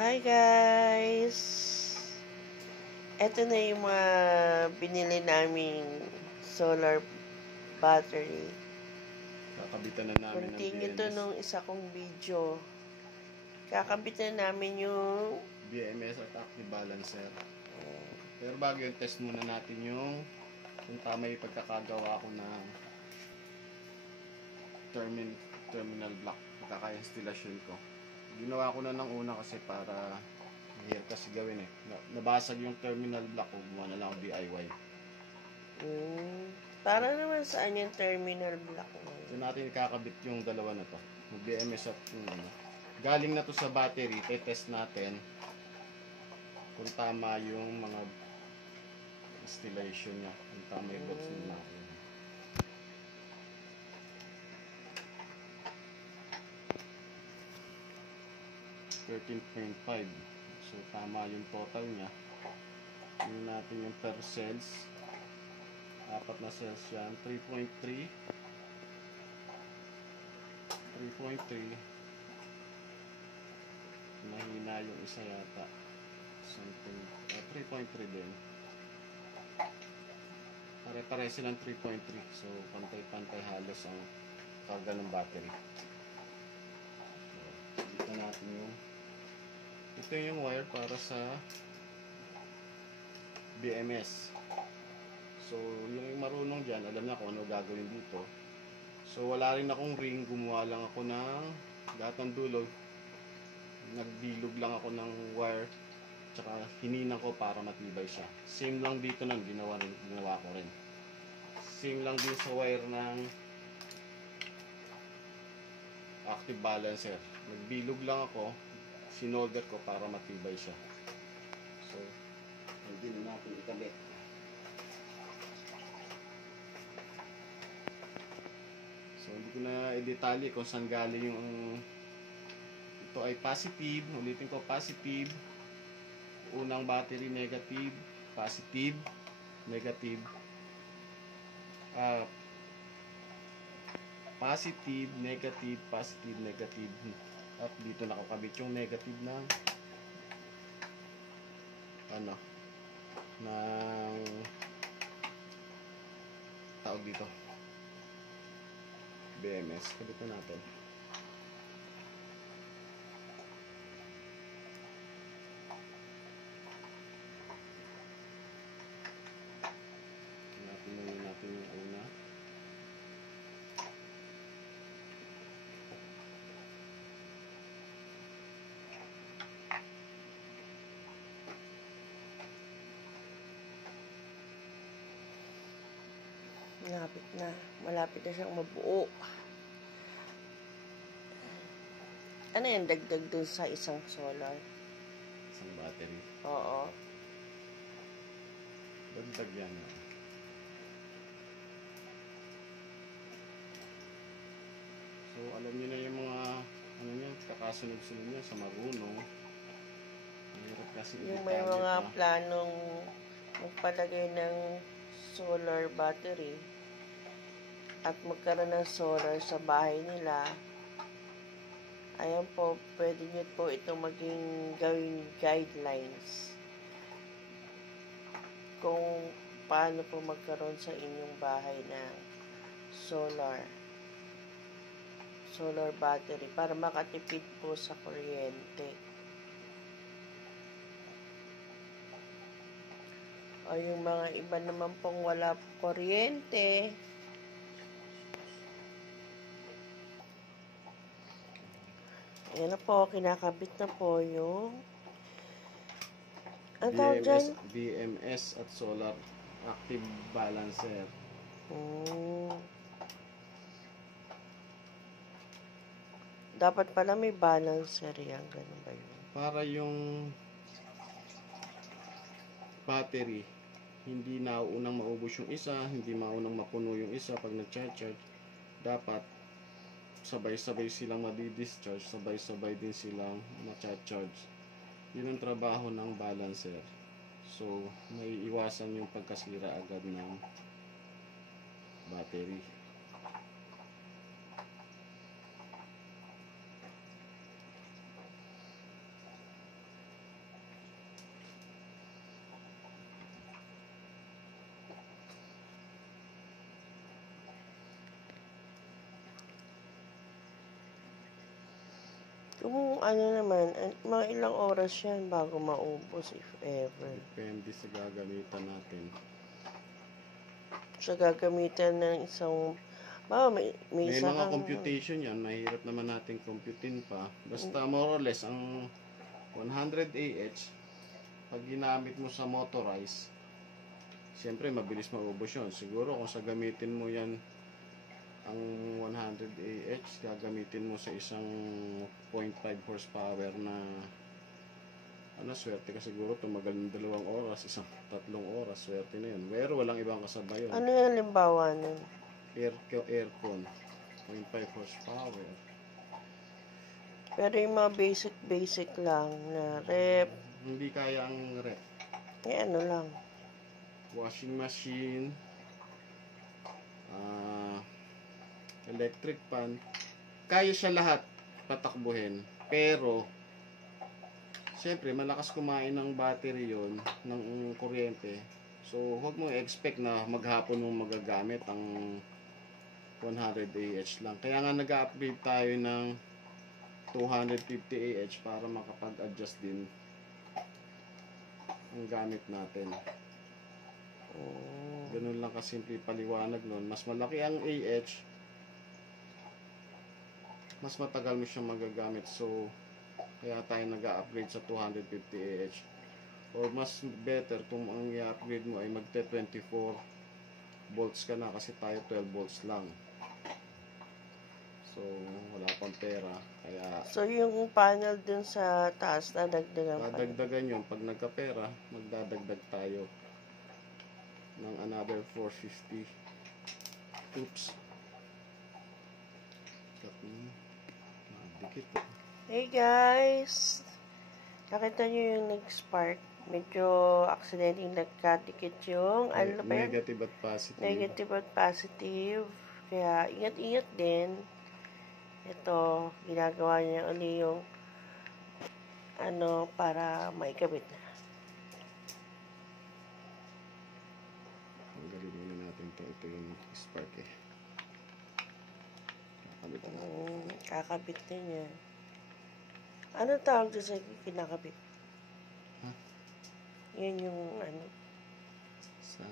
Hi guys! Ito na yung mga binili naming solar battery. Kakabitan na namin ng Continue to BMS. nung isa kong video. Kakabitan namin yung BMS at active balancer. Pero bago yung test muna natin yung kung tama yung pagkakagawa ko ng terminal block. Pagkaka-installation ko. Ginawa ko na ng una kasi para mahirap kasi gawin eh. Nabasag yung terminal block ko, gumawa na lang ako DIY. para naman saan yung terminal block mo. So natin ikakabit yung dalawa na to. Yung BMS at yung ano. Galing na to sa battery, test natin kung tama yung mga installation niya, kung tama yung bolts na natin. 13.5. So tama yung total niya. Tingnan natin yung per cells. Apat na cells yan. 3.3. 3.3. Mahina yung isa yata. Something. 3.3 din. Pare-pare silang 3.3. So pantay-pantay halos ang karga ng battery. So, dito natin yung ito yung wire para sa BMS. So, yung marunong dyan, alam na kung ano gagawin dito. So, wala rin akong ring. Gumawa lang ako ng lahat ng dulo. Nagbilog lang ako ng wire. Tsaka hininang ko para matibay siya. Same lang dito nang ginawa ko rin. Same lang din sa wire ng active balancer. Nagbilog lang ako. Sinolder ko para matibay siya. So, hindi na natin ikabit. So, hindi ko na i-detalye kung saan galing yung ito ay positive. Ulitin ko, positive. Unang battery, negative. Positive, negative. Positive, negative, positive, negative. At dito nakakabit yung negative ng ano ng tawag dito BMS. Kabit na natin. Natin yung una. Malapit na siyang mabuo. Ano yan, dagdag dun sa isang solar? Isang battery. Oo. Dagdag yan. So, alam niyo na yung mga ano niya, kakasunod-sunod niya sa marunong. Mahirap kasi yung may mga planong magpalagay ng solar battery at magkaroon ng solar sa bahay nila, ayan po, pwede nyo po ito maging gawing guidelines kung paano po magkaroon sa inyong bahay ng solar battery para makatipid po sa kuryente. O yung mga iba naman pong wala kuryente, ayan na po, kinakabit na po yung ang tawag dyan? BMS at solar active balancer. Dapat pala may balancer yan, ganun ba yun? Para yung battery hindi na unang maubos yung isa, hindi maunang mapuno yung isa pag nag-charge. Dapat sabay-sabay silang madi-discharge, sabay-sabay din silang ma-charge. Yun ang trabaho ng balancer. So, may iwasan yung pagkasira agad ng battery. Kung ano naman, mga ilang oras yan bago maubos if ever. Depende sa gagamitan natin. Sa gagamitan ng isang, may May isa mga kang, computation yan, mahirap naman natin computein pa. Basta more or less, ang 100 AH, pag ginamit mo sa motorize, siyempre mabilis maubos yun. Siguro kung sa gamitin mo yan, ang 100 AH, gagamitin mo sa isang 0.5 horsepower na swerte ka siguro tumagal ng 2 oras, 3 oras, swerte na yun. Pero walang ibang kasabay yun. ano yung halimbawa nun? Aircon, 0.5 horsepower. Pero yung mga basic lang na rep, Hindi kaya ang rep. ano lang. Washing machine, electric pan, kaya siya lahat patakbuhin. Pero, siyempre, malakas kumain ng battery yon ng kuryente. So, huwag mo expect na maghapon mo magagamit ang 100 AH lang. Kaya nga nag-upgrade tayo ng 250 AH para makapag-adjust din ang gamit natin. Ganun lang kasimple paliwanag nun. Mas malaki ang AH, mas matagal mo siyang magagamit. So, kaya tayo nag-upgrade sa 250 AH. Or mas better kung ang i-upgrade mo ay magte 24 volts ka na kasi tayo 12 volts lang. So, wala pang pera. Kaya, So, yung panel dun sa taas, dadagdagan pa. dadagdagan yun. Pag nagkapera, magdadagdag tayo ng another 450. Oops. Dikit. Hey guys! Nakita nyo yung nag-spark. Medyo accidentally nagkadikit yung ano ba yun? Negative at positive. Negative at positive. Kaya ingat-ingat din. Ito, ginagawa niya uli yung para maikabit na. Tanggalin muna natin ito. Ito yung spark eh. Kakabit na. Kakabit na niya. Ano tawag doon sa kinakabit? Huh? Yan yung Sa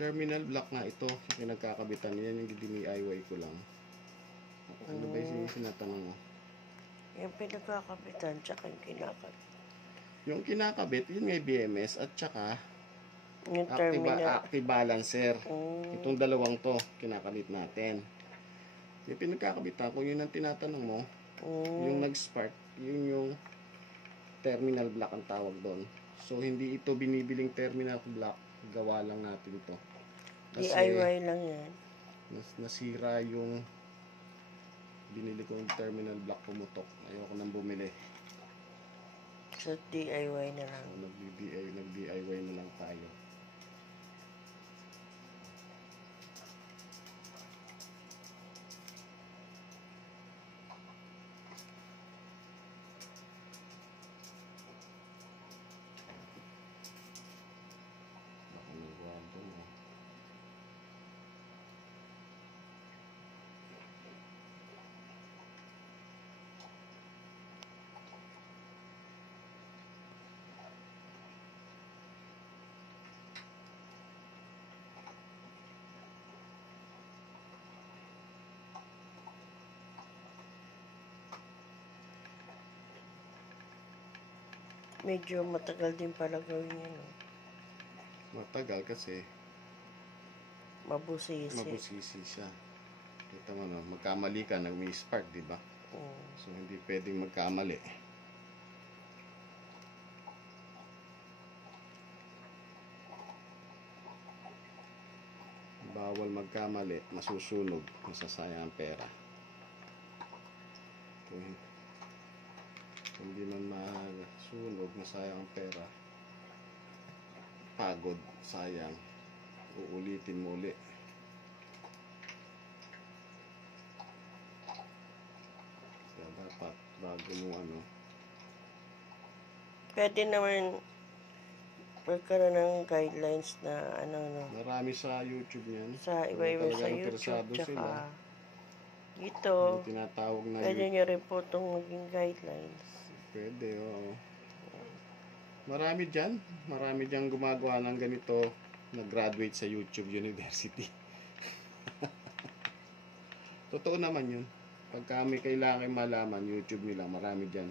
terminal block nga ito. Yung pinagkakabitan. Yan yung DIY ko lang. Ano ba yung sinatanong mo? Yung pinagkakabitan, tsaka yung kinakabit. Yung kinakabit, yun may BMS at tsaka Yung terminal. active balancer. Itong dalawang to, kinakabit natin. Yung pinagkakabitan, kung yun ang tinatanong mo, yung nag-spark, yun yung terminal block ang tawag doon. So, hindi ito binibiling terminal block, gawa lang natin ito. Kasi, DIY lang yan. nasira yung binili ko yung terminal block, pumutok. Ayoko nang bumili. So, DIY na lang. Nag-DIY na lang tayo. Medyo matagal din pala gawin yan. Matagal kasi Mabusisi siya. Kita mo no, magkamali ka, may spark, di ba? So, hindi pwedeng magkamali. Bawal magkamali, masusunog, masasayang ang pera. Kung hindi man masunog, masayang ang pera. Pagod, sayang. Uulitin mo ulit. Kaya dapat bago mo Pwede naman magkaroon ng guidelines na Marami sa YouTube niyan. sa iba-iba sa Talagang YouTube, interesado tsaka sila. Ito, Yung tinatawag na pwede nyo rin po itong maging guidelines. Pwede, oo. Marami dyan gumagawa ng ganito, nag-graduate sa YouTube University. Totoo naman yun. Pagka may kailangan kayong malaman, YouTube nila, marami dyan.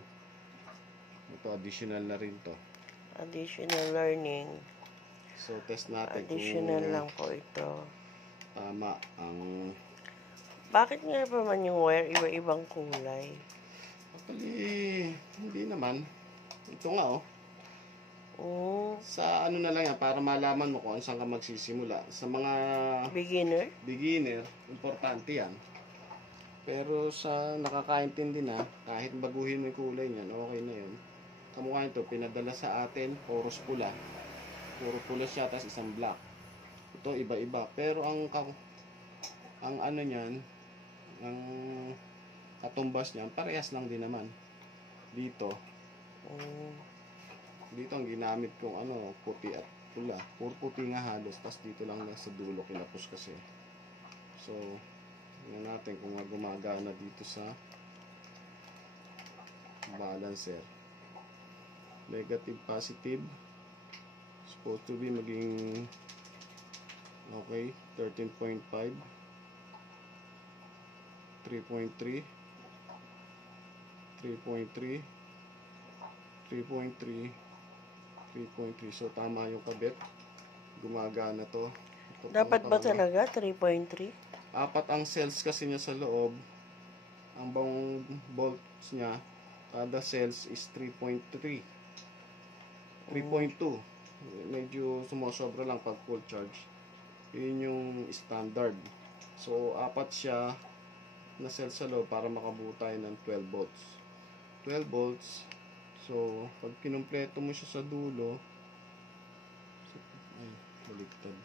Ito, additional na rin to. Additional learning. So, test natin Additional kung lang po ito. tama ang... Bakit nga pa man yung wire iba-ibang kulay? Actually, hindi naman. Ito nga, oh. Sa ano na lang yan, para malaman mo kung saan ka magsisimula. Sa mga beginner, importante yan. Pero sa nakakaintindi na, kahit baguhin mo yung kulay niyan, okay na yun. Kamukha ito, pinadala sa atin, puros pula. Puro pula siya, tas isang black. Ito, iba-iba. Pero ang ano niyan, ang katumbas niyan, parehas lang din naman. Dito. Dito ang ginamit kong ano, puti at pula. Puro puti nga halos, tas dito lang sa dulo kinapos kasi. So, tingnan natin kung gumagana dito sa balancer. Negative, positive. Supposed to be maging okay, 13.5, 3.3, 3.3, 3.3, 3.3. So, tama yung kabit. Gumagana to. Dapat ba talaga 3.3? Apat ang cells kasi niya sa loob. Ang buong bolts niya, kada cells is 3.3. 3.2. Medyo sumosobra lang pag full charge. Yun yung standard. So, apat siya na cells sa loob para makabuo tayo ng 12 volts. 12 volts. So, pag kinumpleto mo siya sa dulo, ay, baligtad.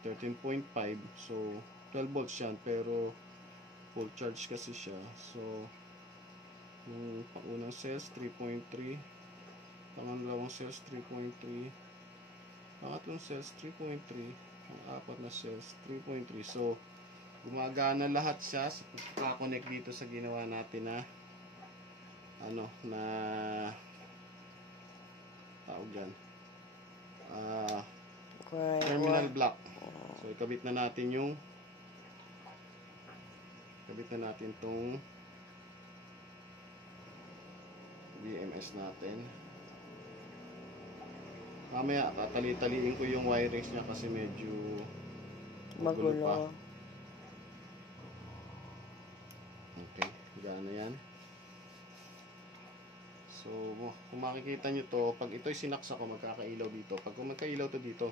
13.5. So, 12 volts yan, pero full charge kasi siya. So, yung pangunang cells, 3.3. Pangalawang cells, 3.3. Pangatlong cells, 3.3. Ang apat na cells, 3.3. So, gumagana lahat siya. So, kaka-connect dito sa ginawa natin na ano, na tawag yan. Terminal block. So, ikabit na natin tong BMS natin. Mamaya, tatali-taliin ko yung wirings niya kasi medyo magulo pa. Okay, gana yan. So, kung makikita nyo to, pag ito'y sinaksa ko, magkakailaw dito. Pag magkailaw to dito,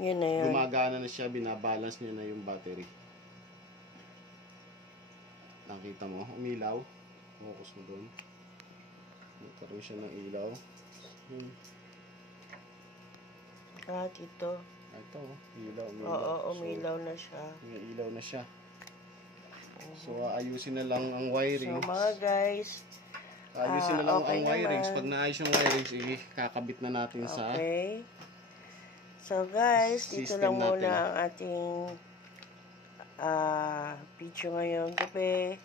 yun na yun. Gumagana na siya, binabalance niya na yung battery. Nakita mo, umilaw. Focus mo doon. Nagkaroon siya ng ilaw. Dito. Ito, ilaw. Oo, umilaw na siya. May ilaw na siya. So, ayusin na lang ang wiring. So, mga guys, ayusin na lang okay ang wirings. naman. Pag naayos yung wirings, kakabit na natin sa okay. So, guys, dito lang system muna natin. ang ating video ngayong gabi.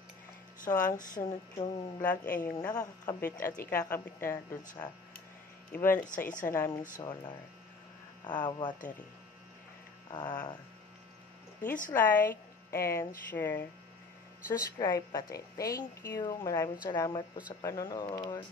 So, ang sunod kong vlog ay yung nakakabit at ikakabit na dun sa isa naming solar battery. Please like and share. Subscribe pati. Thank you. Maraming salamat po sa panonood.